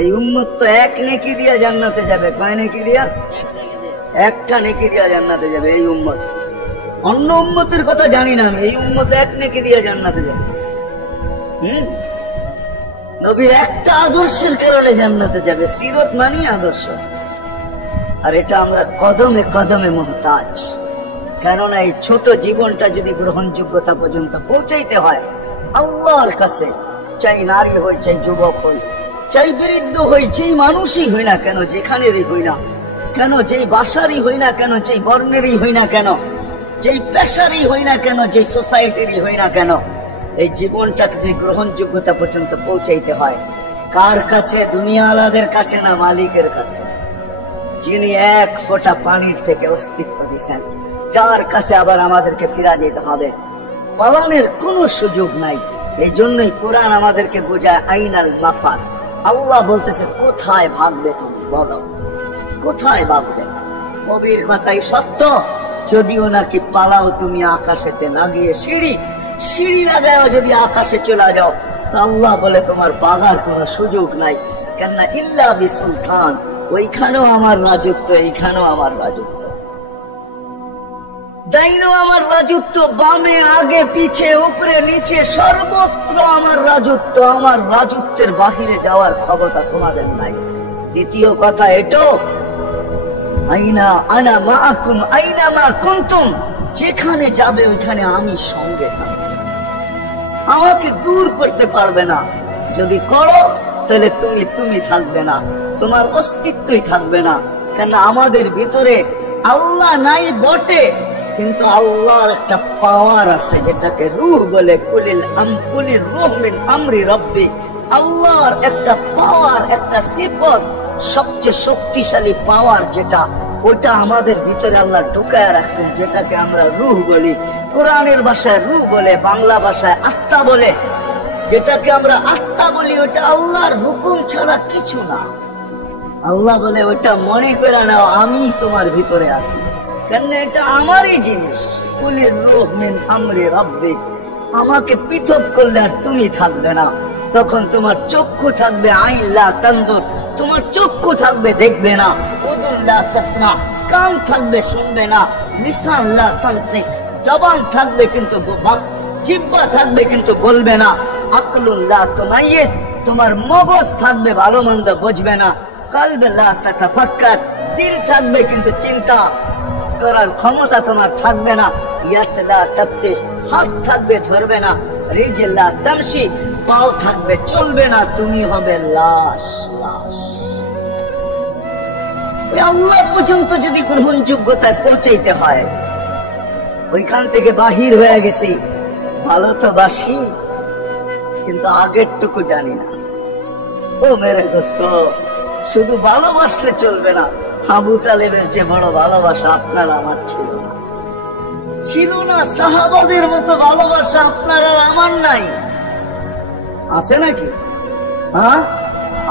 এই উম্মত তো এক নেকি দিয়া জান্নাতে যাবে। কয় নেকি দিয়া? একটা নেকি দিয়া জান্নাতে যাবে এই উম্মত। অন্য উম্মতের কথা জানি না আমি, এই উম্মত এক নেকি দিয়া জান্নাতে যাবে। নবীর একটা আদর্শের কারণে জান্নাতে যাবে। সিরত মানি আদর্শ। আর এটা আমরা কদমে কদমে মুহতাজ। কেননা এই ছোট জীবনটা যদি গ্রহণযোগ্যতা পর্যন্ত পৌঁছাইতে হয় আল্লাহর কাছে, চাই নারী হই, চাই যুবক হই, চাই বৃদ্ধ হই, যেই মানুষই হই না কেন, যেখানেরই হই না কেন, যেই বাসারই হই না কেন, যেই বর্ণেরই হই না কেন, যেই পেশারই হই না কেন, যেই সোসাইটিরই হই না কেন, এই জীবনটাকে যে গ্রহণযোগ্যতা পর্যন্ত পৌঁছাইতে হয় কার কাছে? দুনিয়া আলাদের কাছে না, মালিকের কাছে, যিনি এক ফোঁটা পানির থেকে অস্তিত্ব দিচ্ছেন, যার কাছে আবার আমাদেরকে ফিরা যেতে হবে। পালানোর কোনো সুযোগ নাই। এই জন্যই কোরআন আমাদেরকে বোঝায় আইনাল মাফার। আল্লাহ বলতেছে কোথায় ভাগবে তুমি, বলো কোথায় ভাগবে? নবীর কথাই সত্য। যদিও নাকি পালাও তুমি আকাশেতে লাগিয়ে সিঁড়ি লাগাও, যদি আকাশে চলে যাও তা আল্লাহ বলে তোমার বাগার কোনো সুযোগ নাই। কেননা ইল্লা বিসুলতান, ওইখানেও আমার রাজত্ব, এইখানেও আমার রাজত্ব, ডাইনো আমার রাজত্ব, বামে আগে পিছে উপরে নিচে সর্বত্র আমার রাজত্ব। আমার রাজত্বের বাহিরে যাওয়ার ক্ষমতা তোমাদের নাই। দ্বিতীয় কথা এটাও, আইনা আনা মাআকুম আইনা মা কুনতুম, যেখানে যাবে ওইখানে আমি সঙ্গে থাকব। আমাকে দূর করতে পারবে না। যদি করো তাহলে তুমি থাকবে না, তোমার অস্তিত্বই থাকবে না। কেন আমাদের ভিতরে আল্লাহ নাই বটে, কিন্তু আল্লাহর একটা পাওয়ার আছে যেটাকে রূহ বলে। কুলির রূহ মিন আমরি রব্বি। আল্লাহর একটা পাওয়ার, একটা সিফত, সবচেয়ে শক্তিশালী পাওয়ার যেটা, ওটা আমাদের ভিতরে আল্লাহ ঢুকায় রাখছেন, যেটাকে আমরা রূহ বলি। কোরআনের ভাষায় রূহ বলে, বাংলা ভাষায় আত্মা বলে। যেটাকে আমরা আত্মা বলি ওটা আল্লাহর হুকুম ছাড়া কিছু না। আল্লাহ বলে ওটা মনে করে নাও আমি তোমার ভিতরে আছি, কেন এটা আমারই জিনিস। কুলির রূহ মিন আমরি রাব্বিক। আমাকে পৃথক করলে আর তুমি থাকবে না। তখন তোমার চক্ষু থাকবে আইন লা তানজুর, তোমার চক্ষু থাকবে দেখবে না। উযুন লা তাসমা, কান থাকবে শুনবে না। লিসান লা তানতিক, জবান থাকবে কিন্তু জিহ্বা থাকবে কিন্তু বলবে না। আকলুন লা তুমাইয়িজ, তোমার মগজ থাকবে ভালো মন্দ বুঝবে না। কলব লা তাতাফাক্কার, দিল থাকবে কিন্তু চিন্তা করার ক্ষমতা তোমার থাকবে না। ইয়াত লা তাফতিশ, হাত থাকবে ধরবে না। রিজল লা তামশি, পাও থাকবে চলবে না। তুমি হবে লাশ। আল্লাহ পর্যন্ত যদি গ্রহণযোগ্যতায় পৌঁছাইতে হয়, ওইখান থেকে বাহির হয়ে গেছি। ভালো তো বাসি, কিন্তু আগের টুকু জানি না। ও মেরে দোস্ত, শুধু ভালোবাসলে চলবে না। আবু তালেবের যে বড় ভালোবাসা আপনার আমার ছিল না। সাহাবাদের মতো ভালোবাসা আপনার আর আমার নাই। আছে নাকি? হ্যাঁ,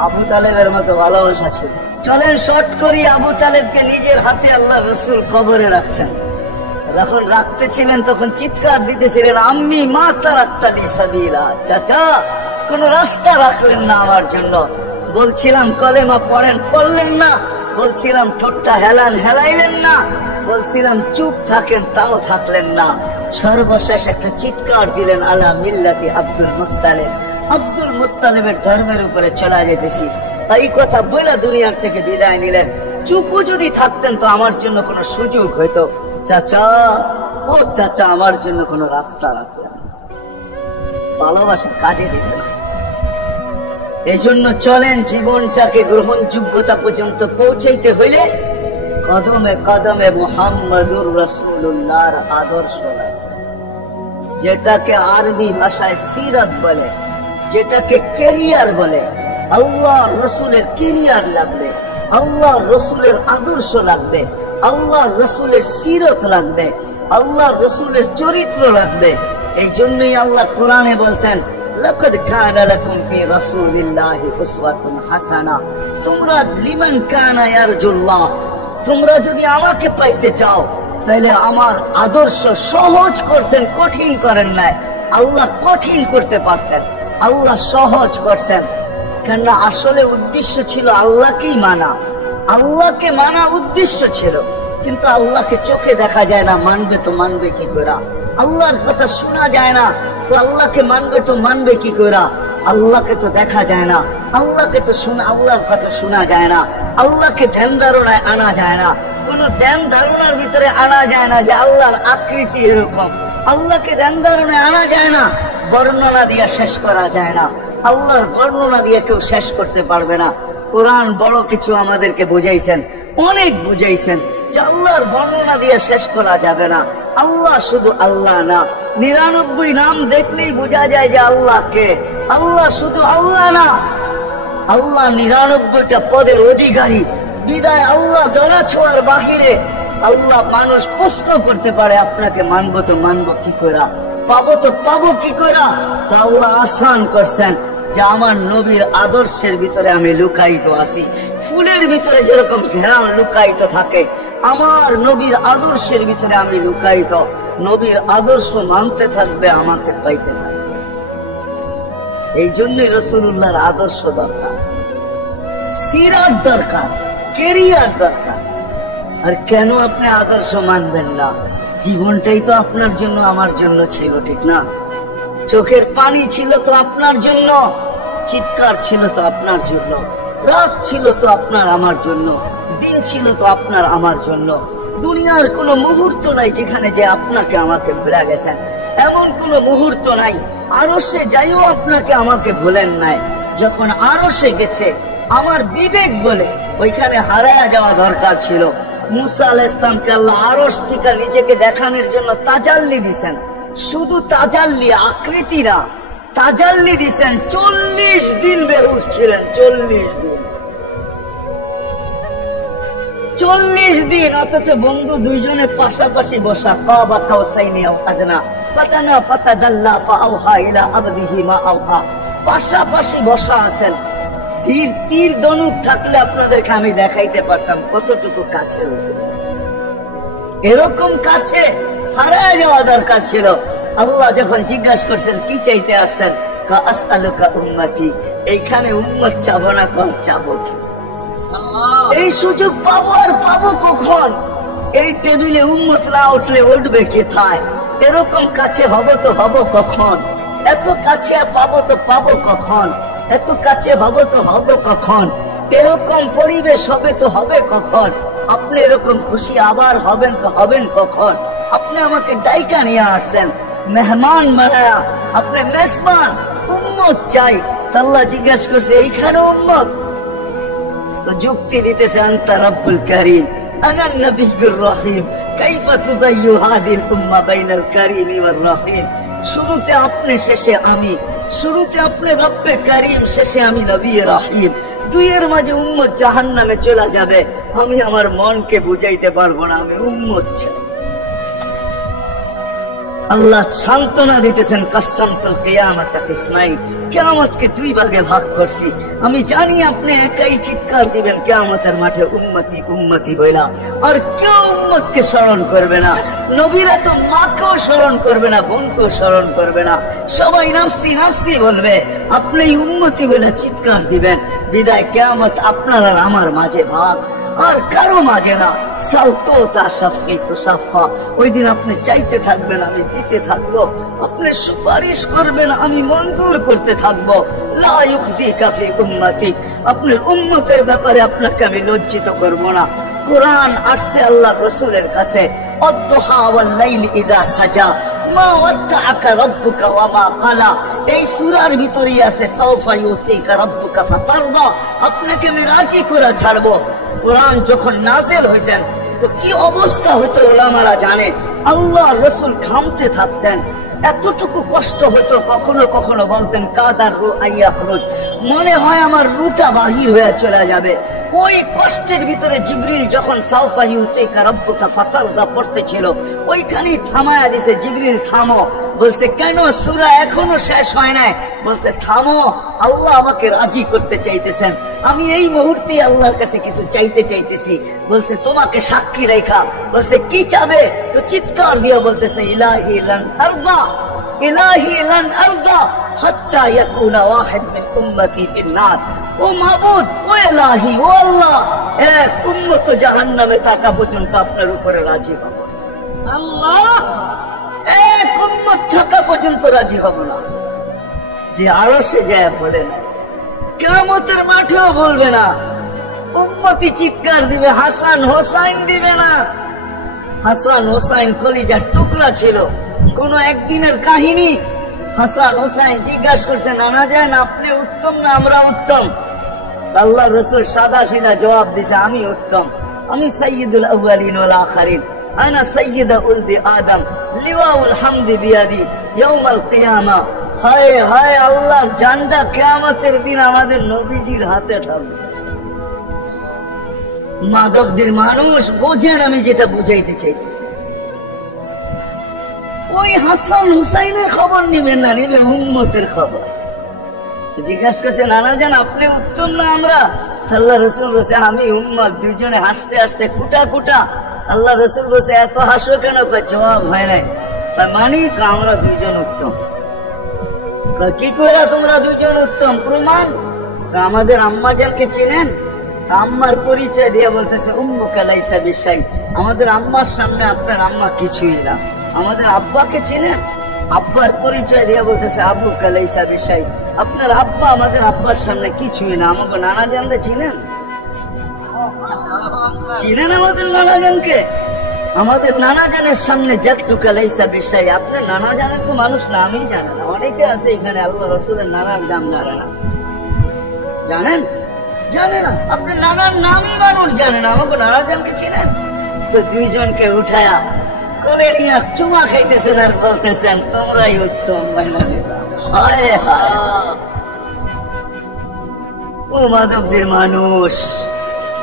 আবু তালেবের মতো ভালোবাসা ছিল। চলেন শর্ট করি। আবু তালেবকে নিজের হাতে আল্লাহ রসুল কবরে রাখছেন। যখন রাখতেছিলেন তখন চিৎকার দিতেছিলেন, আম্মি মা তারাক্তালি সাবিলা, চাচা কোন রাস্তা রাখলেন না আমার জন্য। বলছিলাম কলেমা পড়েন, পড়লেন না। বলছিলাম ঠোঁটটা হেলাইলেন না। বলছিলাম চুপ থাকেন, তাও থাকলেন না। সর্বশেষ একটা চিৎকার দিলেন, আলা মিল্লাতি আব্দুল মুত্তালিব। আব্দুল মুত্তালিবের ধর্মের উপরে চলে যেতেছি। এই কথা বলে দুনিয়ার থেকে বিদায় নিলেন। চুপও যদি থাকতেন তো আমার জন্য কোনো সুযোগ হইতো। চাচা, ও চাচা, আমার জন্য কোনো রাস্তা রাখতেন। ভালোবাসা কাজে দিত না। এই জন্য চলেন, জীবনটাকে গ্রহণযোগ্যতা পর্যন্ত পৌঁছাইতে হইলে কদমে কদমে মুহাম্মাদুর রাসূলুল্লাহর আদর্শ, যেটাকে আরবি ভাষায় সিরাত বলে, যেটাকে ক্যারিয়ার বলে। আল্লাহ রসুলের ক্যারিয়ার লাগবে, আল্লাহ রসুলের আদর্শ লাগবে, আল্লাহ রসুলের সিরত লাগবে, আল্লাহ রসুলের চরিত্র লাগবে। এই জন্যই আল্লাহ কোরআনে বলছেন, লাকাদ কানা লাকুম ফি রাসূলিল্লাহি উসওয়াতুন হাসানাহ। তোমরা লিমান কানা ইয়ারজুল্লাহ, তোমরা যদি আমাকে পাইতে চাও তাহলে আমার আদর্শ সহজ করছেন, কঠিন করেন নাই। আল্লাহ কঠিন করতে পারতেন, আল্লাহ সহজ করছেন। কেননা আসলে উদ্দেশ্য ছিল আল্লাহকেই মানা, আল্লাহকে মানা উদ্দেশ্য ছিল। কিন্তু আল্লাহকে চোখে দেখা যায় না, মানবে তো মানবে কি করে? আল্লাহর কথা শোনা যায় না, তো আল্লাহকে মানবে তো মানবে কি করে? আল্লাহকে তো দেখা যায় না, আল্লাহকে তো শোনা, আল্লাহর কথা শোনা যায় না, আল্লাহকে ধ্যান ধারণায় আনা যায় না, কোন ধ্যান ধারণার ভিতরে আনা যায় না যে আল্লাহর আকৃতি এরকম। আল্লাহকে ধ্যান ধারণায় আনা যায় না, বর্ণনা দিয়ে শেষ করা যায় না। আল্লাহর বর্ণনা দিয়ে কেউ শেষ করতে পারবে না। কোরআন বড় কিছু আমাদেরকে বুঝাইছেন, অনেক বুঝাইছেন যে আল্লাহর বর্ণনা দিয়ে শেষ করা যাবে না। আল্লাহ শুধু আল্লাহ না, 99 নাম দেখলেই বোঝা যায় যে আল্লাহ কে। আল্লাহ শুধু আল্লাহ না, আল্লাহ 99টা পদের অধিকারী। বিদায় আল্লাহ ধরা ছোঁয়ার বাহিরে আল্লাহ মানুষ প্রশ্ন করতে পারে, আপনাকে মানবো তো মানবো কি করে, পাবো তো পাবো কি করে? তা আল্লাহ আসান করছেন যে আমার নবীর আদর্শের ভিতরে আমি লুকায়িত আছি। ফুলের ভিতরে যেরকম ঘেরান লুকায়িত থাকে, আমার নবীর আদর্শের ভিতরে আমি লুকায়িত। নবীর আদর্শ মানতে থাকবে, আমাকে পাইতে থাকবে। এই জন্যই রাসূলুল্লাহর আদর্শ দরকার, সিরাত দরকার, কেরিয়ার দরকার। আর কেন আপনি আদর্শ মানবেন না? জীবনটাই তো আপনার জন্য আমার জন্য ছিল, ঠিক না? চোখের পানি ছিল তো আপনার জন্য, চিৎকার ছিল তো আপনার জন্য, রাত ছিল তো আপনার আমার জন্য, দিন ছিল তো আপনার আমার জন্য। দুনিয়ার কোন মুহূর্ত নাই যেখানে যে আপনাকে আমাকে ভুলে গেছেন, এমন কোন মুহূর্ত নাই। আরশে যাইও আপনাকে আমাকে ভুলেন নাই। যখন আরশে গেছে আমার বিবেক বলে ওইখানে হারায়া যাওয়া দরকার ছিল। মুসা আলাইহিস সালামকে আল্লাহ আরশ থেকে নিজেকে দেখানোর জন্য তাজাল্লি দিছেন। শুধু তাজাল্লি, আকৃতি না, তাজাল্লি দিছেন। 40 দিন বেহুশ ছিলেন, 40 দিন, 40 দিন। অথচ বন্ধু দুইজনে পাশাপাশি বসা, কাবা কাউসাইনি আও আদনা, ফাতানা ফাতাদাল্লা ফাআওহা ইলা আবদিহি মা আওহা, পাশাপাশি বসা আছেন। তীর ধনুক থাকলে আপনাদেরকে আমি দেখাইতে পারতাম কতটুকু কাছে হয়েছিল। এরকম কাছে হারায় যাওয়া দরকার ছিল। আল্লাহ যখন জিজ্ঞাসা করছেন কি চাইতে আসছেন, আসআলুকা উম্মতি, এইখানে উম্মত চাবো না, কল চাবো কি? এই সুযোগ পাবো আর পাবো কখন? এই টেবিলে উম্মত না উঠলে উঠবে কোথায়? এরকম কাছে হবো তো হবো কখন? এত কাছে পাবো তো পাবো কখন? এত কাছে হবো তো হবো কখন? এরকম পরিবেশ হবে তো হবে কখন? আপনি এরকম খুশি আবার হবেন তো হবেন কখন? আপনি আমাকে ডাইকা নিয়ে আসছেন, মেহমান বানায়া, আপনি মেজবান, উম্মত চাই। আল্লাহ জিজ্ঞাসা করছে এইখানে উম্মত? তো যুক্তি দিতেছে আনতা রব্বুল কারীম, আনা নবিয়্যুর রহিম, কাইফা তুদাইয়ু হাদিল উম্মাহ বাইনাল কারীম ওয়ার রহিম। শুরুতে আপনি, শেষে আমি। শুরুতে আপনি রব্বে কারীম, শেষে আমি নবী রহিম। দুইয়ের মাঝে উম্মত জাহান্নামে চলে যাবে। আমি আমার মনকে বুঝাইতে পারবো না, আমি উম্মত চাই। আল্লাহ সান্ত্বনা দিতেছেন, কাসসামতুল কিয়ামাতা কিসমাইন, কিয়ামতকে 2 ভাগে ভাগ করছি। আমি জানি আপনি একাই চিৎকার দিবেন কিয়ামতের মাঠে, উম্মতি উম্মতি বইলা, আর কেউ উম্মতকে স্মরণ করবে না। নবীরা তো মাকেও স্মরণ করবে না, বোনকেও স্মরণ করবে না, সবাই নাফসি নাফসি বলবে। আপনি উম্মতি বলে চিৎকার দিবেন। বিদায় কিয়ামত আপনার আর আমার মাঝে ভাগ, আর কারো মাঝে না। ওই দিন আপনি চাইতে থাকবেন, আমি দিতে থাকবো। আপনি সুপারিশ করবেন, আমি মঞ্জুর করতে থাকবো। লা ইউখজিকা ফি উম্মাতিক, আপনার উম্মতের ব্যাপারে আপনাকে আমি লজ্জিত করব না। কোরআন আসছে আল্লাহ রাসূলের কাছে, আদ-দুহা ওয়াল লাইলি ইযা সাজা মা ওয়াদ্দাআকা রাব্বুকা ওয়া মা ক্বালা। এই সূরার ভিতরেই আছে সাওফা ইউতিকা রাব্বুকা ফাতারদা, আপনাকে আমি রাজি করে ছাড়বো। কোরআন যখন নাযিল হইতেন তো কি অবস্থা হতো উলামারা জানে। আল্লাহ রাসূল ঘামতে থাকতেন, এতটুকু কষ্ট হতো। কখনো কখনো বলতেন কাদার রু আইয়াখরুজ, মনে হয় আমার রুটা বাহির হয়ে চলে যাবে। ওই কষ্টের ভিতরে জিবরিল যখন সাওফা ইউতিকা রাব্বুকা ফাতারদা পড়তেছিল, ওইখানেই থামায়া দিছে, জিবরিল থামো। বলছে কেন? সূরা এখনো শেষ হয় নাই। বলছে থামো, আল্লাহ আমাকে রাজি করতে চাইতেছেন, আমি এই মুহূর্তে আল্লাহর কাছে কিছু চাইতে চাইতেছি। বলছে তোমাকে সাক্ষী রেখা। বলছে কি চাবে? তো চিৎকার দিয়ে বলতেছে ইলাহি লান আরদা, ইলাহি লান আরদা হাত্তা ইয়াকুনা ওয়াহিদ মিন উম্মতি ফিন নার। ও মাবুদ, ও ইলাহি, ও আল্লাহ, এক উম্মত জাহান্নামে থাকা পর্যন্ত আপনার উপরে রাজি হব আল্লাহ, এক উম্মত থাকা পর্যন্ত রাজি হব না। যে আরশে যায় বলে না, কিয়ামতের মাঠেও বলবে না। উম্মতি চিৎকার দিবে, হাসান হোসাইন দিবে না। হাসান হোসাইন কলিজার টুকরা ছিল, কোন একদিনের কাহিনী। হাসান হোসাইন জিজ্ঞাসা করছে, নানা যান আপনি উত্তম না আমরা উত্তম? আল্লাহ রসুল সাদা সিধা জবাব দিছে, আমি উত্তম, আমি সাইয়্যিদুল আউয়ালিন ওয়াল আখিরিন, আনা সাইয়্যিদু উলদি আদম, লিওয়াউল হামদি বিয়াদি ইয়াউমাল কিয়ামা। হায় হায়, আল্লাহর ঝান্ডা কিয়ামতের দিন আমাদের নবীজির হাতে থাকবে। মাদকদের মানুষ বোঝেন আমি যেটা বুঝাইতে চাইতেছি। ওই হাসান হুসাইনের খবর নিবেন না, নিবে উম্মতের খবর। জিজ্ঞাসা করছে, নানা যান আপনি উত্তম না আমরা? আল্লাহ রসুল বলছে, আমি উম্মত। দুইজনে হাসতে হাসতে কুটা কুটা। আল্লাহ রসুল বলছে, এত হাসো কেন? জবাব হয় নাই। মানি আমরা দুইজন উত্তম। কি করে তোমরা দুইজন উত্তম? প্রমাণ, আমাদের আম্মা জানকে চিনেন? আম্মার পরিচয় দিয়ে বলতেছে, উম্মুকা লাইসা বিশাই, আমাদের আম্মার সামনে আপনার আম্মা কিছুই না। আমাদের আব্বাকে চিনেন? আব্বার পরিচয় দিয়ে বলতেছে, আব্বুকা লাইসা বিশাই, আপনার আব্বা আমাদের আব্বার সামনে কিছুই না। আমাকে নানা জানলে চিনেন? চিনেন আমাদের নানা জানকে? আমাদের নানা জানের সামনে জাতুকা লাইসা বিশাই, আপনার নানা জানের তো মানুষ না, আমি জানি না। অনেকে আছে এখানে আল্লাহ রসুলের নানার নাম জানে না। জানেন? জানে না। আপনার নানার নামই মানুষ জানে না, আমাকে নানা জানকে চিনেন? তো দুইজনকে উঠায়া কোলে নিয়ে চুমা খাইতেছেন আর বলতেছেন, তোমরাই উত্তম। ও মাদকদের মানুষ,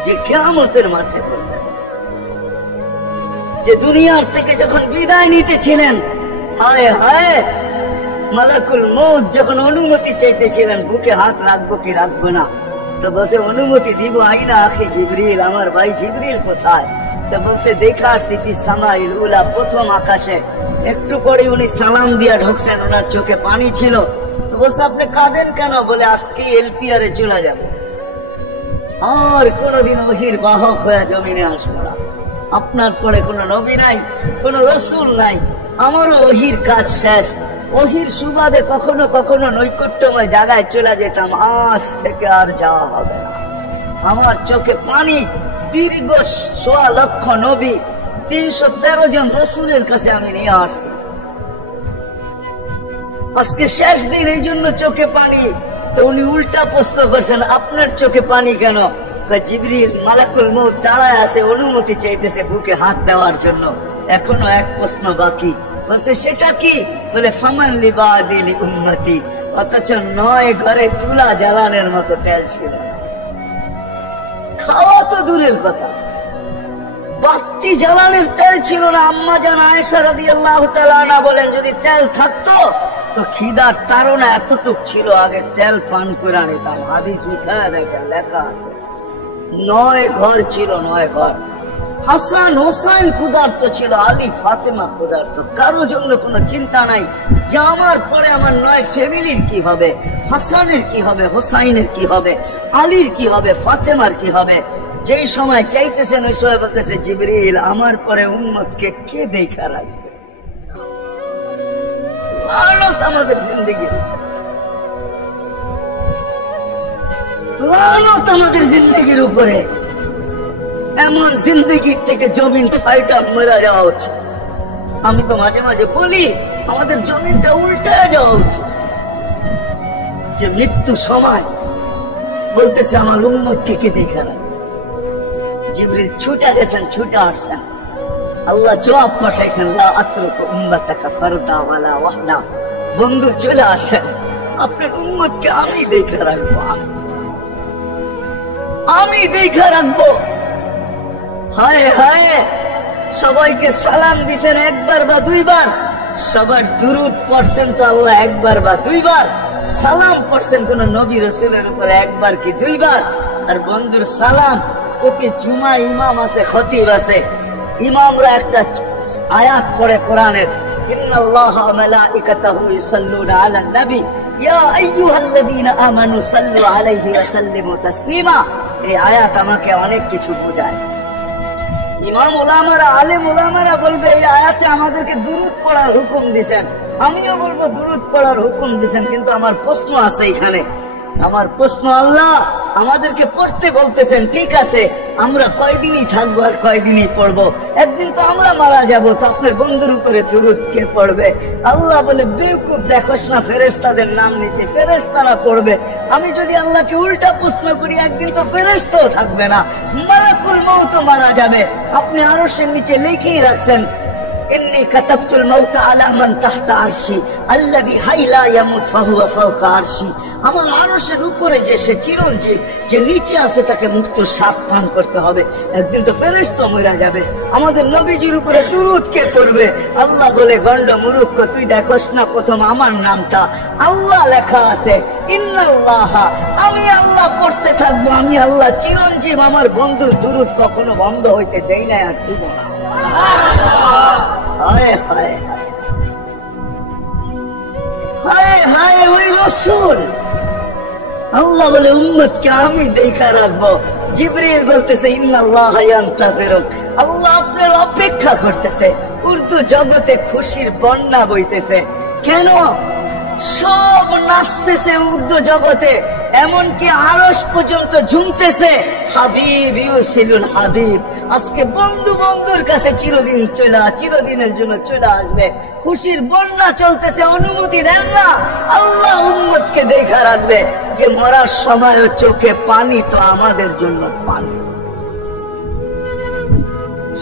যে কিয়ামতের মাঠে বলবেন, যে দুনিয়ার থেকে যখন বিদায় নিতেছিলেন, হায় হায়, মালাকুল মউত যখন অনুমতি চাইতেছিলেন, বুকে হাত রাখবো কি রাখবো না, তো বলছে অনুমতি দিব। আইনা আখি জিবরিল, আমার ভাই জিবরিল কোথায়? তো বলছে, দেখা আসছি ফি সামাইল উলা, প্রথম আকাশে। একটু পরে উনি সালাম দিয়া ঢুকছেন, ওনার চোখে পানি ছিল। তো বলছে, আপনি কাঁদেন কেন? বলে, আজকে এলপিআর এ চলে যাবো, আর কোনদিন ওহির বাহক হয়ে জমিনে আসবো না। আপনার পরে কোনো নবী নাই, কোন রসুল নাই, আমারও ওহির কাজ শেষ। ওহির সুবাদে কখনো কখনো নৈকট্যময় জায়গায় চলে যেতাম, আজ থেকে আর যাওয়া হবে না। আমার চোখে পানি। দীর্ঘ ১.৫ লক্ষ নবী, ৩১৩ জন রসুলের কাছে আমি নিয়ে আসছি। আজকে শেষ দিন, এই জন্য চোখে পানি। তো উনি উল্টা প্রশ্ন করছেন, আপনার চোখে পানি কেন? জিবরিল মালাকুল মউত দাঁড়ায় আছে, অনুমতি চাইতেছে বুকে হাত দেওয়ার জন্য। এখনো এক প্রশ্ন বাকি। বলছে, সেটা কি? বলে, ফামান লিবাদিলি উম্মতি। অথচ ৯ ঘরে চুলা জ্বালানোর মতো তেল ছিল, খাওয়া তো দূরের কথা, বাতি জ্বালানোর তেল ছিল না। আম্মা জান আয়েশা রাদিয়াল্লাহু তাআলা আনহা বলেন, যদি তেল থাকতো তো খিদার তাড়না এতটুক ছিল, আগে তেল পান করে নিতাম। হাদিস উঠায় দেখেন, লেখা আছে ৯ ঘর ছিল, ৯ ঘর। হাসান হোসাইন ক্ষুধার্ত ছিল, আলী ফাতেমা ক্ষুধার্ত। কারো জন্য কোনো চিন্তা নাই যে আমার পরে আমার ৯ ফ্যামিলির কি হবে, হাসানের কি হবে, হোসাইনের কি হবে, আলীর কি হবে, ফাতেমার কি হবে। যেই সময় চাইতেছেন ওই সময় বলতেছে, জিবরিল আমার পরে উম্মতকে কে দেখা রাখবে? আমাদের জিন্দগি, আমাদের জিন্দগির উপরে। এমন জিন্দগির থেকে জমিন ফাইটা মরা যাওয়া উচিত। আমি তো মাঝে মাঝে বলি, আমাদের জমিনটা উল্টে যাওয়া উচিত। যে মৃত্যু সময় বলতেছে, আমার উম্মতকে কে দেখা রাখবে? জিবরিল ছুটে গেছেন, ছুটে আসছেন। আল্লাহ জবাব পাঠাইছেন, লা আতরুকু উম্মাতাকা ফারদা ওয়ালা ওয়াহদা। বন্ধু চলে আসেন, আপনার উম্মতকে আমি দেখা রাখবো, আমি দেখা রাখবো। হায় হায়, সবাইকে সালাম দিছেন একবার বা দুইবার, সবার দুরূদ পড়ছেন তো আল্লাহ একবার বা দুইবার, সালাম পড়ছেন কোন নবী রাসূলের উপরে একবার কি দুইবার। আর বন্ধুর সালাম প্রতি জুমা ইমাম আছে, খতিব আছে, ইমামরা একটা আয়াত পড়ে কোরআনের, ইন্নাল্লাহা ওয়া মালাইকাতাহু ইউসাল্লুনা আলান নবী ইয়া আইয়ুহাল্লাযীনা আমানু সাল্লু আলাইহি ওয়া সাল্লিমু তাসলিমা। এই আয়াত আমাকে অনেক কিছু বোঝায়। ইমাম উলামারা, আলেম উলামারা বলবে এই আয়াতে আমাদেরকে দুরূদ পড়ার হুকুম দিবেন, আমিও বলবো দুরূদ পড়ার হুকুম দিবেন। কিন্তু আমার প্রশ্ন আছে এখানে, আমার প্রশ্ন, আল্লাহ আমাদেরকে পড়তে বলতেছেন, ঠিক আছে, আমরা কয়দিনই থাকবো আর কয়দিনই পড়বো? একদিন তো আমরা মারা যাব, তো আপনার বন্ধুর উপরে দুরূদ কে পড়বে? আল্লাহ বলে, বেকুব, দেখোস না ফেরেশতাদের নাম নিচে, ফেরেশতারা পড়বে। আমি যদি আল্লাহকে উল্টা প্রশ্ন করি, একদিন তো ফেরেশতাও থাকবে না, মালাকুল মউত মারা যাবে। আপনি আরশের নিচে লিখেই রাখছেন, ইন্নী কাতাবতুল মাউত আলা মান তাহতা আরশি আল্লাযী হাইলা ইয়ামুত ফাহুয়া ফাওকা আরশি। আমার আরশের উপরে যে সে চিরঞ্জীব, যে নিচে আছে, তাকে মুক্ত সাপ পান করতে হবে। একদিন তো ফেরেশতা মরে যাবে, আমাদের নবীজির উপরে দুরূদ কে পড়বে? আল্লাহ বলে, গন্ড মূর্খ, তুই দেখোস না প্রথম আমার নামটা আল্লাহ লেখা আছে, ইন্নাল্লাহা, আমি আল্লাহ পড়তে থাকবো, আমি আল্লাহ চিরঞ্জীব, আমার বন্ধুর দুরূদ কখনো বন্ধ হইতে দেই না, আর দিব না। হায় হায় হায় হায়, ওই রাসূল। আল্লাহ বলে, উম্মতকে আমি দেখা রাখবো। জিবরিল বলতেছে, ইন্নাল্লাহা ইয়ান্তাযিরুক, আল্লাহ আপনার অপেক্ষা করতেছে। উর্দু জগতে খুশির বন্যা বইতেছে। কেন? সব নাচতেছে উর্দু জগতে, এমনকি আরশ পর্যন্ত ঝুমতেছে। হাবিব ইউসিলুল হাবিব, আজকে বন্ধু বন্ধুর কাছে চিরদিনের জন্য চলে আসবে। খুশির বন্যা চলতেছে, অনুমতি দেন না। আল্লাহ উম্মতকে দেখা রাখবে যে মরার সময় চোখে পানি তো আমাদের জন্য পানি।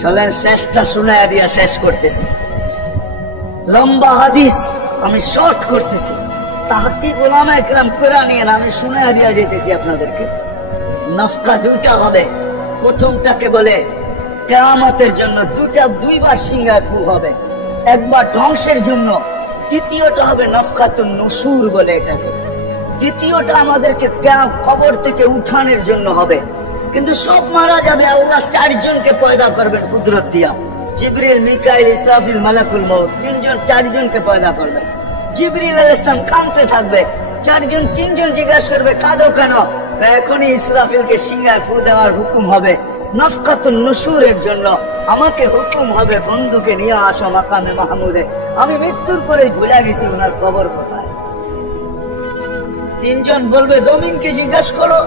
চলেন শেষটা শুনায়া দিয়া শেষ করতেছি। লম্বা হাদিস আমি শর্ট করতেছি, তাহকিক উলামায়ে কেরাম করে নিয়েন, আমি শুনায়া দিয়া যেতেছি আপনাদেরকে। নফকা দুইটা হবে, প্রথমটাকে বলে কিয়ামতের জন্য, দুইবার সিংহায় ফু হবে, একবার ধ্বংসের জন্য, দ্বিতীয়টা হবে নফকাতুন নুশুর বলে এটাকে। দ্বিতীয়টা আমাদেরকে কবর থেকে উঠানোর জন্য হবে। কিন্তু সব মারা যাবে, আল্লাহ চারজনকে পয়দা করবেন কুদরত দিয়া। জিবরিল, মিকাইল, ইসরাফিল, মালাকুল মউত, চারজনকে পয়দা করবেন। জিবরিল আলাইহিস সালাম কাঁদতে থাকবে, তিনজন জিজ্ঞাসা করবে, কাঁদো কেন? এখনই ইসরাফিলকে সিংহায় ফু দেওয়ার হুকুম হবে, নফকাতুন নুশুরের জন্য আমাকে হুকুম হবে, বন্ধুকে নিয়ে আসো মাকামে মাহমুদে। আমি মৃত্যুর পরে ভুলে গেছি ওনার কবর কোথায়। তিনজন বলবে, জমিনকে জিজ্ঞাসা করো।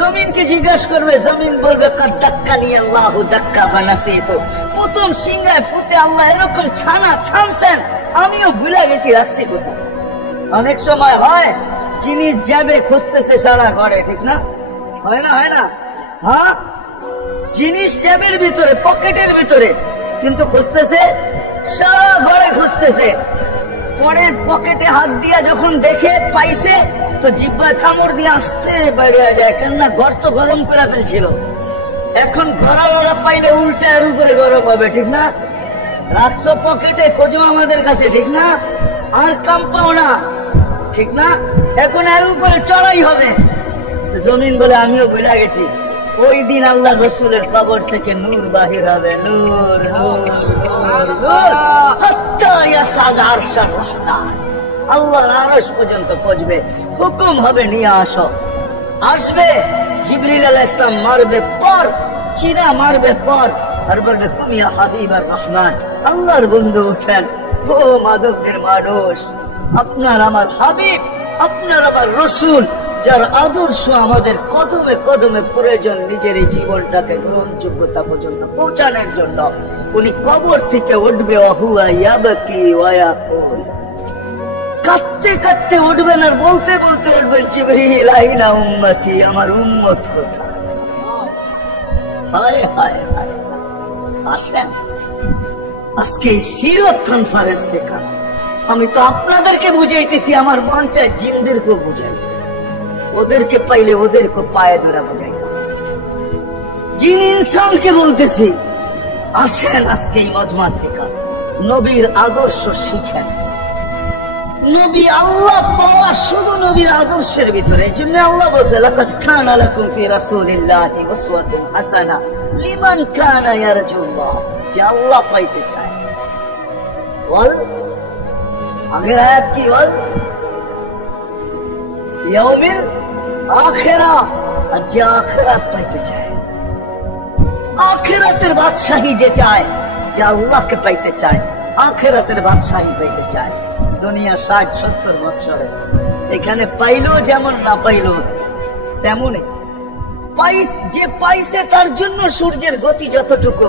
জমিনকে জিজ্ঞাসা করবে, জমিন বলবে, কাদ্দাক্কানি আল্লাহু দাক্কা ফানাসিতু, প্রথম সিংহায় ফুতে আল্লাহ এরকম ছানছেন, আমিও ভুলে গেছি রাখছি কোথায়। অনেক সময় হয় জিনিস যাবে খুঁজতেছে সারা ঘরে, ঠিক না? হয় না? হয় না? হ্যাঁ, জিনিস জ্যাবের ভিতরে, পকেটের ভিতরে, কিন্তু খুঁজতেছে সারা ঘরে খুঁজতেছে। পরে পকেটে হাত দিয়া যখন দেখে পাইছে, তো জিহ্বায় কামড় দিয়ে আসতে বেরিয়ে যায়, কেননা ঘর তো গরম করে ফেলছিল। এখন ঘরালোরা পাইলে উল্টা এর উপরে গরম হবে, ঠিক না? রাখছো পকেটে, খোঁজো আমাদের কাছে, ঠিক না? আর কাম পাও না, ঠিক না? এখন এর উপরে চড়াই হবে। জমিন বলে, আমিও ভুলে গেছি, ওই দিন আল্লাহ রাসূলের কবর থেকে নূর বাহির হবে, নূর নূর নূর নূর, হাত্তা ইয়াসাদ আরশার রহমান, আল্লাহর আরশ পর্যন্ত পৌঁছবে। হুকুম হবে, নিয়ে আসো। আসবে, জিবরিল আলাইহিস সালাম মারবে পর, চিনা মারবে পর, আর বলবে, তুমি ইয়া হাবিবার রহমান, আল্লাহর বন্ধু উঠেন। ও মাদকদের মানুষ, আপনার আমার হাবিব, আপনার আমার রাসূল, যার আদর্শ আমাদের কদমে কদমে প্রয়োজন নিজের এই জীবনটাকে গ্রহণযোগ্যতা পর্যন্ত পৌঁছানোর জন্য, উনি কবর থেকে উঠবে, ওয়াহুয়া ইয়াবকি ওয়া ইয়াকুল, কাঁদতে কাঁদতে উঠবেন আর বলতে বলতে উঠবেন, জিবরিল আইনা উম্মতি, আমার উম্মত কোথায়? হায় হায় হায়। আসেন আজকে এই সিরত কনফারেন্স দেখা, আমি তো আপনাদেরকে বুঝাইতেছি, আমার মন চায় জিনদেরকেও বুঝাই, ওদেরকে পাইলে ওদেরকে পায়ে ধরা বুঝাই। জিন ইনসানকে বলতেছি, আসেন আজকে এই মজমার থেকে নবীর আদর্শ শিখেন। নবী আল্লাহ পাওয়া শুধু নবীর আদর্শের ভিতরে। এই জন্য আল্লাহ বলছে, লাকাদ কানা লাকুম ফি রাসূলিল্লাহি উসওয়াতুন হাসানাহ লিমান কানা ইয়ারজুল্লাহ, যে আল্লাহ পাইতে চায়। বল, আগের আয়াত কি বল? ইয়াউমিল আখিরা, আর যে আখিরাত পাইতে চায়, আখিরাতের বাদশাহী যে চায়, যে আল্লাহকে পাইতে চায়, আখিরাতের বাদশাহী পাইতে চায়, দুনিয়া 60-70 বছরে এখানে পাইলো যেমন, না পাইলো তেমনই। যে পাইছে তার জন্য সূর্যের গতি যতটুকু,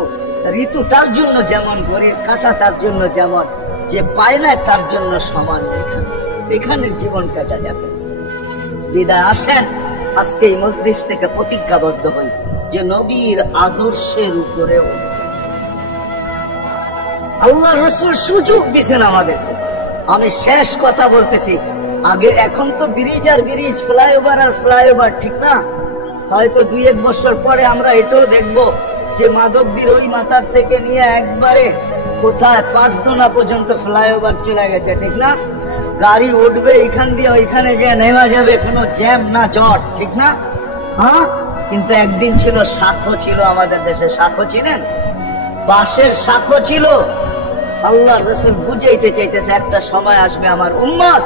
ঋতু তার জন্য যেমন, ঘড়ির কাঁটা তার জন্য যেমন, যে পায় না তার জন্য সমান। এখানে জীবন কাটা যাবে। বিদায় আসেন আজকে এই মজলিস থেকে প্রতিজ্ঞাবদ্ধ হই যে নবীর আদর্শের উপরে আল্লাহ রাসূল সুযোগ দিয়েছেন আমাদেরকে। আমি শেষ কথা বলতেছি, আগে এখন তো ব্রিজ আর ব্রিজ, ফ্লাইওভার আর ফ্লাইওভার, ঠিক না? হয়তো 2-1 বছর পরে আমরা এটাও দেখবো যে মাধবদীর ওই মাথার থেকে নিয়ে একবারে কোথায় 5 পর্যন্ত ফ্লাইওভার চলে গেছে, ঠিক না? গাড়ি উঠবে এখান দিয়ে ওইখানে যে নেমা যাবে, কোনো জ্যাম না জট, ঠিক না? হ্যাঁ, কিন্তু একদিন ছিল শাখো, ছিল আমাদের দেশে শাখো, চিনেন? বাঁশের শাখো ছিল। আল্লাহ রাসূল বুঝাইতে চাইতেছে একটা সময় আসবে আমার উম্মত,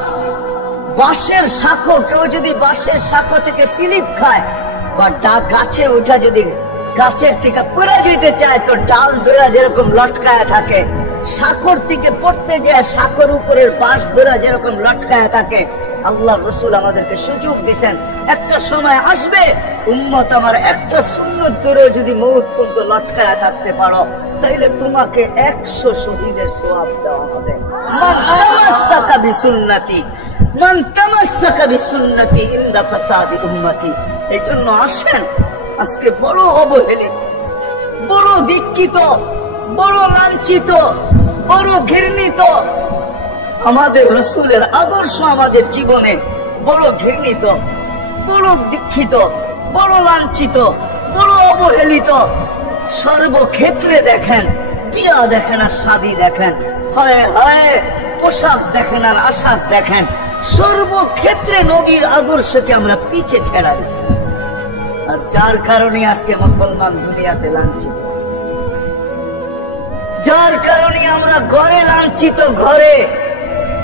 বাঁশের শাখো, কেউ যদি বাঁশের শাখো থেকে স্লিপ খায় বা গাছে উঠা যদি গাছের থেকে পড়ে যেতে চায়, তো ডাল ধরা যেরকম লটকায় থাকে, শাখর থেকে পড়তে যায় শাখর উপরের বাঁশ ধরা যেরকম লটকায় থাকে। আল্লাহ রাসূল আমাদেরকে সুযোগ দিয়েছেন, একটা সময় আসবে উম্মত আমার একটা সুন্নত ধরে যদি মউত পর্যন্ত লটকায় থাকতে পারো, তাইলে তোমাকে 100 শহীদের সওয়াব দেওয়া হবে। মান তামাসসাকা বিসুন্নতি, মান তামাসসাকা বিসুন্নতি ইনদা ফাসাদি উম্মতি। এই জন্য আসেন, আজকে বড় অবহেলিত, বড় দীক্ষিত, বড় লাঞ্ছিত, বড় ঘৃণিত আমাদের রাসূলের আদর্শ আমাদের জীবনে, বড় ঘৃণিত, বড় দীক্ষিত, বড় লাঞ্ছিত, বড় অবহেলিত। সর্বক্ষেত্রে দেখেন, বিয়া দেখেন আর শাদী দেখেন, হয় হয় পোশাক দেখেন আর আশাক দেখেন, সর্বক্ষেত্রে নবীর আদর্শকে আমরা পিছে ছেড়া দিচ্ছি। আর যার কারণে আজকে মুসলমান দুনিয়াতে লাঞ্ছিত, যার কারণে আমরা ঘরে লাঞ্ছিত,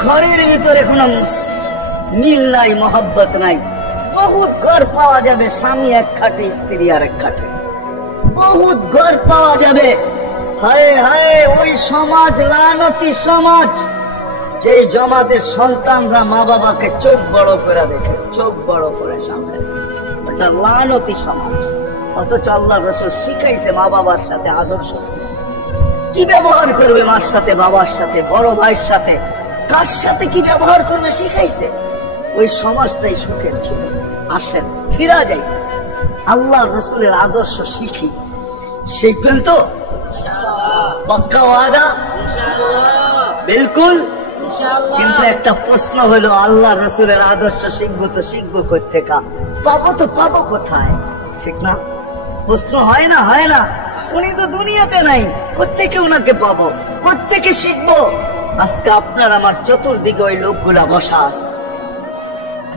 ঘরের ভিতরে কোনো মিল নাই, মহব্বত নাই। বহুত ঘর পাওয়া যাবে, স্বামী এক খাটে, স্ত্রী আর এক খাটে, বহুত ঘর পাওয়া যাবে। হায় হায়, ওই সমাজ লানতি সমাজ, যে জমাতের সন্তানরা মা বাবাকে চোখ বড় করে দেখে, চোখ বড় করে সামনে, ওটা লানতি সমাজ। অথচ আল্লাহ রাসূল শিখাইছে মা বাবার সাথে আদর্শ, কি ব্যবহার করবে মার সাথে, বাবার সাথে, বড় ভাইয়ের সাথে, কার সাথে কি ব্যবহার করবে শিখাইছে। ওই সমাজটাই সুখের ছিল। আসেন ফিরা যাই, আল্লাহ রাসূলের আদর্শ শিখি, শিখবেন তো? পাক্কা ওয়াদা? বিলকুল। কিন্তু একটা প্রশ্ন হলো, আল্লাহ রাসূলের আদর্শ শিখবো তো শিখবো কোত্থেকে, পাবো তো পাবো কোথায়, ঠিক না? প্রশ্ন হয় না, হয় না? উনি তো দুনিয়াতে নাই, কোত্থেকে ওনাকে পাবো, কোত্থেকে শিখবো? আজকে আপনার আমার চতুর্দিকে ওই লোকগুলা বসা আছে,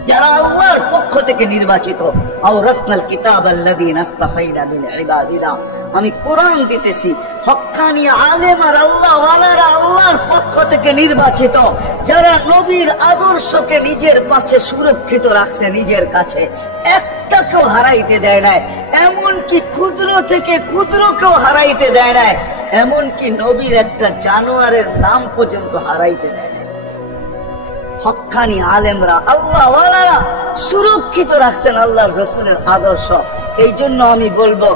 যারা আল্লাহর পক্ষ থেকে নির্বাচিত। আওরাসনাল কিতাবাল্লাযীনা ইসতাফাইনা মিন ইবাদিনা, আমি কোরআন দিতেছি, হক্কানি আলেম আর আল্লাহ ওয়ালারা আল্লাহর পক্ষ থেকে নির্বাচিত, যারা নবীর আদর্শকে নিজের কাছে সুরক্ষিত রাখছে, নিজের কাছে একটাকেও হারাইতে দেয় নাই, এমনকি ক্ষুদ্র থেকে ক্ষুদ্রকেও হারাইতে দেয় নাই, এমনকি নবীর একটা জানোয়ারের নাম পর্যন্ত হারাইতে দেয় নাই। হক্কানি আলেমরা আল্লাহ ওয়ালারা সুরক্ষিত রাখছেন আল্লাহর রাসূলের আদর্শ। এই জন্য আমি বলবো,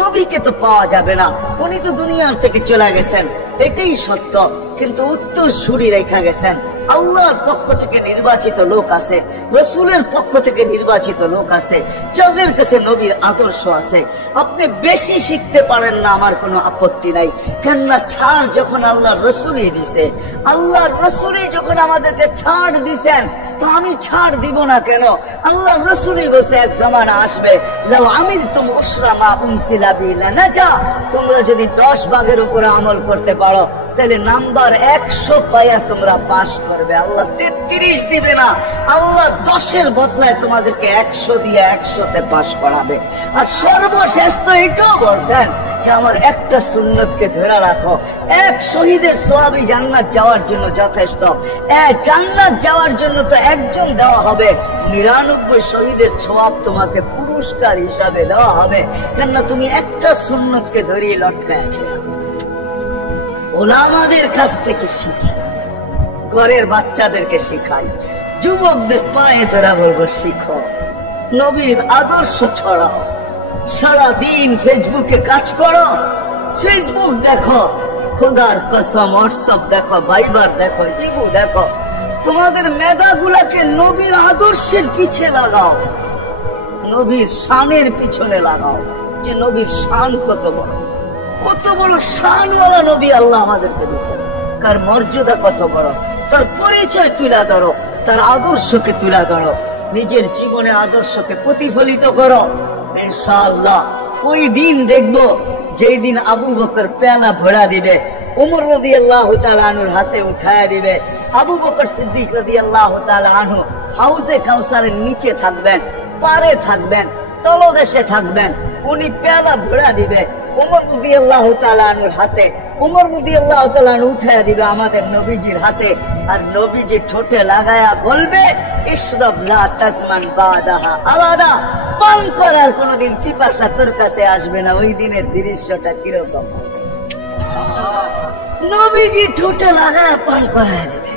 নবীকে তো পাওয়া যাবে না, উনি তো দুনিয়ার থেকে চলে গেছেন, এটাই সত্য, কিন্তু উত্তর সুরি রেখা গেছেন। আল্লাহর পক্ষ থেকে নির্বাচিত লোক আছে, রাসূলের পক্ষ থেকে নির্বাচিত লোক আছে, যাদের কাছে নবীর আদর্শ আছে। আপনি বেশি শিখতে পারেন না, আমার কোনো আপত্তি নাই, কেননা ছাড় যখন আল্লাহর রাসূলই দিছে, আল্লাহর রাসূলই যখন আমাদেরকে ছাড় দিছেন, তো আমি ছাড় দিব না কেন? আল্লাহর রাসূলই বলছে এক জামানা আসবে, লাউ আমিলতুম উশরা মা উনসিলা বি লানাজা, তোমরা যদি 10 ভাগের উপরে আমল করতে পারো, তাহলে নাম্বার 100 পাইয়া তোমরা পাস করবে। আল্লাহ 33 দিবে না, আল্লাহ 10-এর বদলায় তোমাদেরকে 100 দিয়ে 100-তে পাস করাবে। আর সর্বশেষ তো এটাও বলছেন, যে আমার একটা সুন্নতকে ধরে রাখো। এক শহীদের সওয়াবই জান্নাত যাওয়ার জন্য যথেষ্ট। জান্নাত যাওয়ার জন্য তো একজন দেওয়া হবে, 99 শহীদের সওয়াব তোমাকে পুরস্কার হিসাবে দেওয়া হবে, কেননা তুমি একটা সুন্নতকে ধরিয়ে লটকায়াছে। ওলামাদের কাছ থেকে শিখি, ঘরের বাচ্চাদেরকে শিখাই, যুবকদের পায়ে ধরা বলবো শিখো, নবীর আদর্শ ছড়াও। সারাদিন ফেসবুকে কাজ করো, ফেসবুক দেখো, খোদার কসম হোয়াটসঅ্যাপ দেখো, ভাইবার দেখো, ইগু দেখো, তোমাদের মেধাগুলাকে নবীর আদর্শের পিছে লাগাও, নবীর শানের পিছনে লাগাও, যে নবীর শান কত বড়, কত বড় শানওয়ালা নবী আল্লাহ আমাদেরকে দিয়েছেন, তার মর্যাদা কত বড়, তার পরিচয় তুলে ধরো, তার আদর্শকে তুলে ধরো, নিজের জীবনে আদর্শকে প্রতিফলিত করো। ইনশাআল্লাহ ওই দিন দেখবো যেই দিন আবু বকর পেয়ালা ভরা দিবে, উমর রাদিয়াল্লাহু তাআলা আনহুর হাতে উঠায়া দিবে, আবু বকর সিদ্দিক রাদিয়াল্লাহু তাআলা আনহু হাউজে কাউসারের নিচে থাকবেন, পারে থাকবেন, তলদেশে থাকবেন, উনি পেয়ালা ভরা দিবে উমর রাদিয়াল্লাহু তাআলা আনহুর হাতে, উমর রাদিয়াল্লাহু তাআলা আনহু উঠায়া দিবে আমাদের নবীজির হাতে, আর নবীজি ঠোঁটে লাগায়া বলবে ইশরাব লা তাজমান বাদাহা আবাদা, পান করার কোনদিন পিপাসা তোর কাছে আসবে না। ওই দিনের দৃশ্যটা কিরকম, নবীজি ঠোঁটে লাগায়া পান করায় দেবে,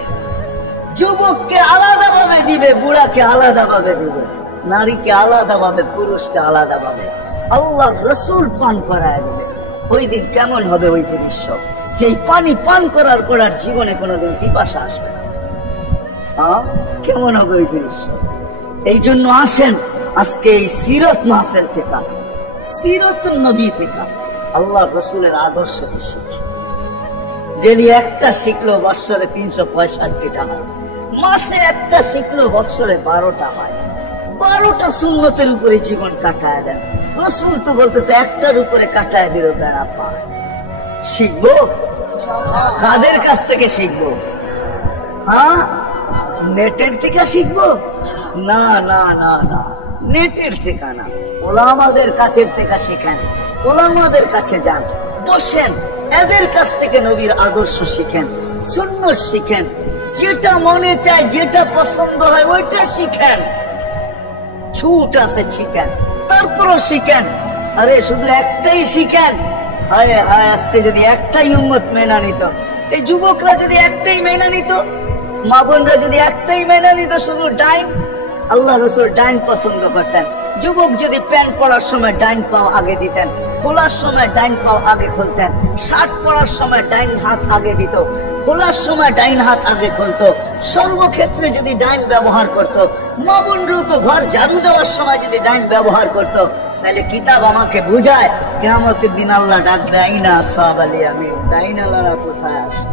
যুবককে আলাদা ভাবে দিবে, বুড়াকে আলাদা ভাবে দিবে, নারীকে আলাদা ভাবে, পুরুষকে আলাদা ভাবে, আল্লাহ রসুল পান করায় দেবে। ওই দিন কেমন হবে ওই দৃশ্য, যে পানি পান করার পর আর জীবনে কোনোদিন পিপাসা আসবে না। কেমন হবে ওই দৃশ্য? এই জন্য আসেন আজকে এই সিরত মাহফিল থেকে, সিরত নবী থেকে আল্লাহ রসুলের আদর্শকে শিখি। ডেলি একটা শিখলো বৎসরে 365টা হয়, মাসে একটা শিখলো বৎসরে 12টা হয়, 12টা সুন্নতের উপরে জীবন কাটায় দেন। রসুল তো বলতেছে একটার উপরে কাটায় দিল বেড়া পায়। শিখবো কাদের কাছ থেকে শিখবো? হ্যাঁ, নেটের থেকে শিখবো? না না না না, নেটের থেকে না, ওলামাদের কাছের থেকে শিখেন, ওলামাদের কাছে যান, বসেন, এদের কাছ থেকে নবীর আদর্শ শিখেন, সুন্নাত শিখেন, যেটা মনে চায়, যেটা পছন্দ হয় ওইটা শিখেন, ছুট আছে শিখেন, তারপরও শিখেন। আরে শুধু একটাই শিখেন, হায় হায় আজকে যদি একটাই উম্মত মেনা নিত, এই যুবকরা যদি একটাই মেনা নিত, মা বোনরা যদি একটাই মেনা নিত, শুধু ডাইন, আল্লাহ রসুল ডাইন পছন্দ করতেন, যুবক যদি প্যান্ট পরার সময় ডাইন পাও আগে দিতেন, খোলার সময় ডাইন পাও আগে খুলতেন, শার্ট পরার সময় ডাইন হাত আগে দিত, খোলার সময় ডাইন হাত আগে খুলতো, সর্বক্ষেত্রে যদি ডাইন ব্যবহার করত, মা বোনরাও তো ঘর ঝাড়ু দেওয়ার সময় যদি ডাইন ব্যবহার করত, তাহলে কিতাব আমাকে বুঝায় কিয়ামতের দিন আল্লাহ ডাকবে আইনা আসহাব আল ইয়ামিন, ডাইন আল্লাহরা কোথায় আসে?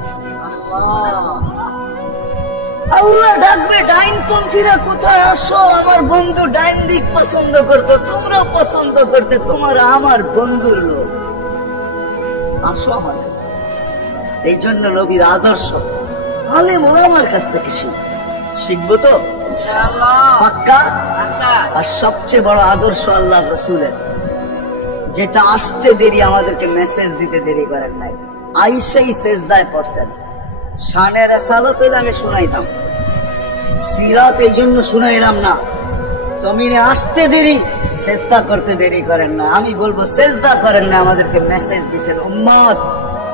আল্লাহ ডাকবে ডাইন পন্থীরা কোথায় আসো? আমার বন্ধু ডাইন দিক পছন্দ করতো, তোমরা পছন্দ করতে, তোমরা আমার বন্ধুর লোক, আসো আমার কাছে। এই জন্য নবীর আদর্শ আলেম ওলামার কাছ থেকে শিখবো তো পাক্কা। আর সবচেয়ে বড় আদর্শ আল্লাহ রসুলের, যেটা আসতে দেরি, আমাদেরকে মেসেজ দিতে দেরি করেন নাই, আইসাই সেজদায় পড়ছেন। শানের রেসালত হইলে আমি শুনাইতাম, সিরাত এই জন্য শুনাইলাম না, জমিনে আসতে দেরি, সেজদা করতে দেরি করেন না। আমি বলবো সেজদা করেন না, আমাদেরকে মেসেজ দিচ্ছেন উম্মত,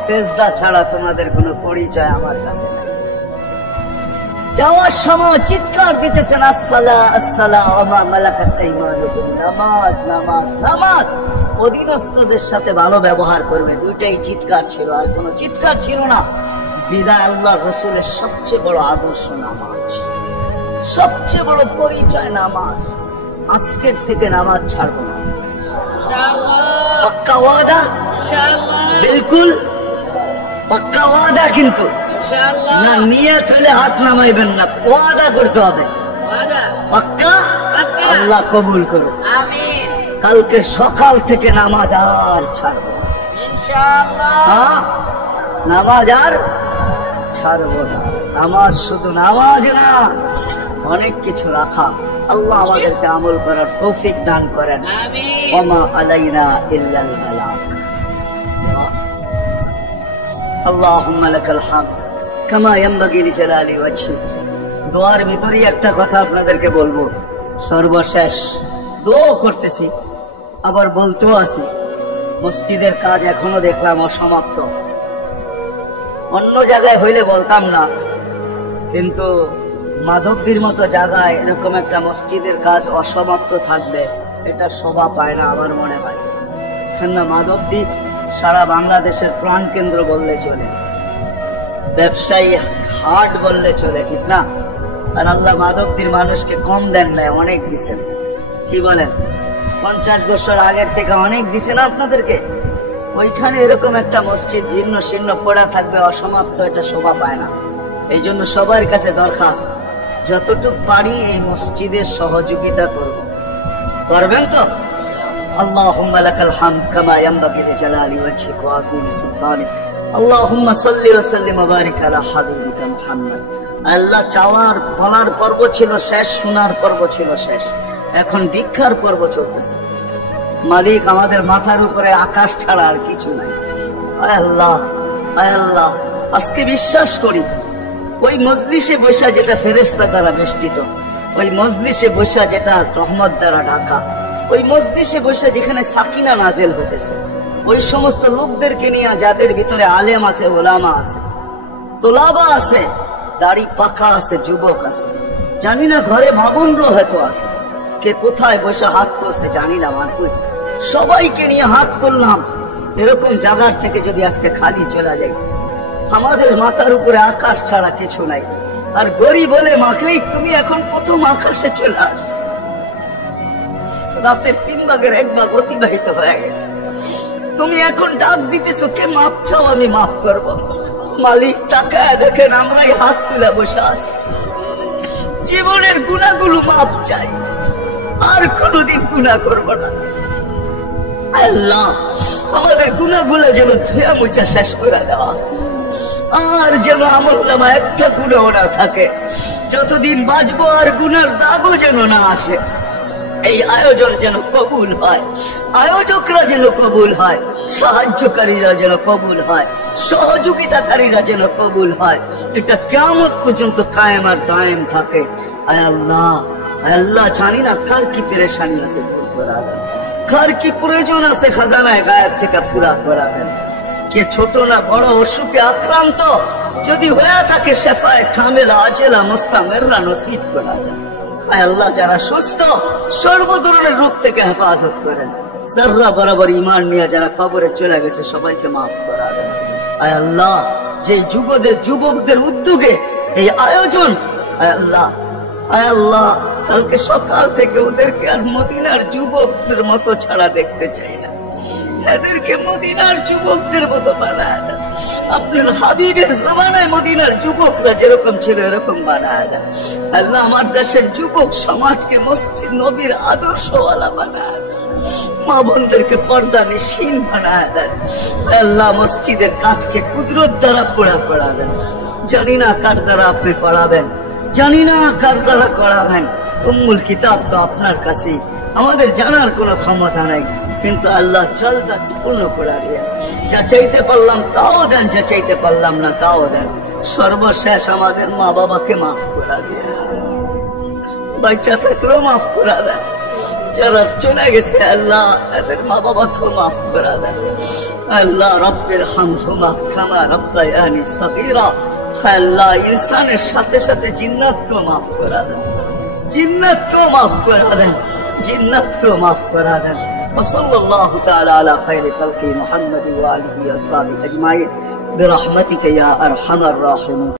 সেজদা ছাড়া তোমাদের কোনো পরিচয় আমার কাছে নাই। যাওয়ার সময় চিৎকার দিতেছেন আসসালা আসসালা ওয়া মা মালাকাত আইমানুকুম, নামাজ নামাজ নামাজ, অধীনস্থদের সাথে ভালো ব্যবহার করবে, দুইটাই চিৎকার ছিল, আর কোনো চিৎকার ছিল না। বিদায় আল্লাহ রসুলের সবচেয়ে বড় আদর্শ নামাজ, সবচেয়ে বড় পরিচয় নামাজ। আজকের থেকে নামাজ ছাড়বো না, পাক্কা ওয়াদা, বিলকুল পাক্কা ওয়াদা। কিন্তু না নিয়ত হলে হাত নামাইবেন না, ওয়াদা করতে হবে, পাক্কা। আল্লাহ কবুল করুন, কালকে সকাল থেকে নামাজ আর ছাড়বো ইনশাআল্লাহ, নামাজ আর ছাড়বো না। নামাজ শুধু নামাজ না, অনেক কিছু রাখা। আল্লাহ আমাদেরকে আমল করার তৌফিক দান করেন। ওয়া মা আলাইনা ইল্লাল বালাগ। আল্লাহুম্মা লাকাল হামদ কামা ইয়ানবাগি লিজালালি ওয়াজহিক। দোয়ার ভিতরেই একটা কথা আপনাদেরকে বলবো, সর্বশেষ দোয়া করতেছি আবার বলতেও আছি, মসজিদের কাজ এখনো দেখলাম অসমাপ্ত। অন্য জায়গায় হইলে বলতাম না, কিন্তু মাধবদীর মতো জায়গায় এরকম একটা মসজিদের কাজ অসমাপ্ত থাকবে এটা শোভা পায় না আমার মনে হয়। কেননা মাধবদী সারা বাংলাদেশের প্রাণ কেন্দ্র বললে চলে, ব্যবসায়ী হাট বললে চলে, ঠিক না? আর আল্লাহ মাধবদীর মানুষকে কম দেন নাই, অনেক দিছেন। কি বলেন? 50 বছর আগের থেকে অনেক দিছেন আপনাদেরকে। ওইখানে এরকম একটা মসজিদ জীর্ণ শীর্ণ পড়া থাকবে অসমাপ্ত, এটা শোভা পায় না। এই জন্য সবার কাছে দরখাস্ত, যতটুকু পারি এই মসজিদের সহযোগিতা করব। করবেন তো? আল্লাহুম্মা লাকাল হামদ কামা ইয়ানবাগি লিজালালি ওয়াজহিক ওয়া আযীমি সুলতানিক। আল্লাহুম্মা সাল্লি ওয়া সাল্লিম ওয়া বারিক আলা হাবিবিকা মুহাম্মদ। আল্লাহ, চাওয়ার বলার পর্ব ছিল শেষ, শোনার পর্ব ছিল শেষ, এখন ভিক্ষার পর্ব চলতেছে। মালিক, আমাদের মাথার উপরে আকাশ ছাড়া আর কিছু নাই। আয় আল্লাহ, আয় আল্লাহ, আজকে বিশ্বাস করি ওই মজলিসে বসা যেটা ফেরেশতা দ্বারা বেষ্টিত, ওই মজলিসে বসা যেটা রহমত দ্বারা ঢাকা, ওই মজলিসে বসা যেখানে সাকিনা নাজেল হতেছে, ওই সমস্ত লোকদেরকে নিয়ে যাদের ভিতরে আলেম আছে, ওলামা আছে, তোলাবা আছে, দাড়ি পাকা আছে, যুবক আছে, জানি না ঘরে ভাবনরও হয়তো আছে, কে কোথায় বসে হাত তুলছে জানি না। মানকুই সবাইকে নিয়ে হাত তুললাম। এরকম জায়গার থেকে যদি আজকে খালি চলে যাই, আমাদের মাথার উপরে আকাশ ছাড়া কিছু নাই। আর গরিব বলে মাকেই তুমি এখন প্রথম আকাশে চলে আস। রাতের 3 ভাগের 1 ভাগ অতিবাহিত হয়ে গেছে, তুমি এখন ডাক দিতেছো কে মাপ চাও, আমি মাফ করবো। মালিক, তাকায় দেখেন আমরাই হাত তুলে বসে আছি, জীবনের গুনাহগুলো মাপ চাই, আর কোনদিন গুনাহ করবো না। আল্লাহ, আমাদের গুনাহগুলো যেন ধুয়া মুছা শেষ করে দেওয়া, আর যেন আমলনামা একটা গুনাহ না থাকে, যতদিন বাঁচবো আর গুনার দাগও যেন না আসে। এই আয়োজন যেন কবুল হয়, আয়োজকরা যেন কবুল হয়, সাহায্যকারীরা যেন কবুল হয়, সহযোগিতাকারীরা যেন কবুল হয়। এটা কিয়ামত পর্যন্ত কায়েম আর দায়েম থাকে। আয় আল্লাহ, আয় আল্লাহ, জানি না কার কি পেরেশানি আছে দূর করা দেন, কার কি প্রয়োজন আছে খাজানায় গায়েব থেকে পুরা করা দেন। কে ছোট না বড় অসুখে আক্রান্ত যদি হয়ে থাকে, শেফায়ে কামেলা আজেলা মুস্তামিররা নসিব করা দেন। আয় আল্লাহ, যারা সুস্থ সর্ব ধরনের রোগ থেকে হেফাজত করেন। যারা বরাবর ঈমান নিয়ে যারা কবরে চলে গেছে সবাইকে মাফ করা দেন। আয় আল্লাহ, যে যুবকদের উদ্যোগে এই আয়োজন, আয় আল্লাহ, আয় আল্লাহ, কালকে সকাল থেকে ওদেরকে আর মদিনার যুবকদের মতো ছাড়া দেখতে চাই না, এদেরকে মদিনার যুবকদের মতো বানায় দেন। আপনার হাবিবের জমানায় মদিনার যুবকরা যেরকম ছিল এরকম বানায় দেন। আল্লাহ, আমার দেশের যুবক সমাজকে মসজিদ নবীর আদর্শওয়ালা বানায় দেন, মা বোনদেরকে পর্দা নিশীন বানায় দেন। আল্লাহ, মসজিদের কাজকে কুদরত দ্বারা পুরা করা দেন। জানি না কার দ্বারা আপনি করাবেন, জানি না কার দ্বারা করাবেন। উম্মুল কিতাব তো আপনার কাছে, আমাদের জানার কোনো ক্ষমতা নাই, কিন্তু আল্লাহ জলদা পূর্ণ করে দিয়ে যা চাইতে পারলাম তাও দেন, যা চাইতে পারলাম না তাও দেন। সর্বশেষ আমাদের মা বাবাকে মাফ করা দিয়ে, বাচ্চা থাকলেও মাফ করা দেন, যারা চলে গেছে আল্লাহ এদের মা বাবাকেও মাফ করা দেন। আল্লাহ, রব্বির হামহুমা কামা রাব্বায়ানি সগীরা। আল্লাহ, ইনসানের সাথে সাথে জিন্নাতকেও মাফ করা দেন, জিন্নাতকেও মাফ করা দেন, জিন্নাতকেও মাফ করা দেন। وصلى الله تعالى على خير خلق محمد وآله وأصحابه أجمعين برحمتك يا أرحم الراحمين.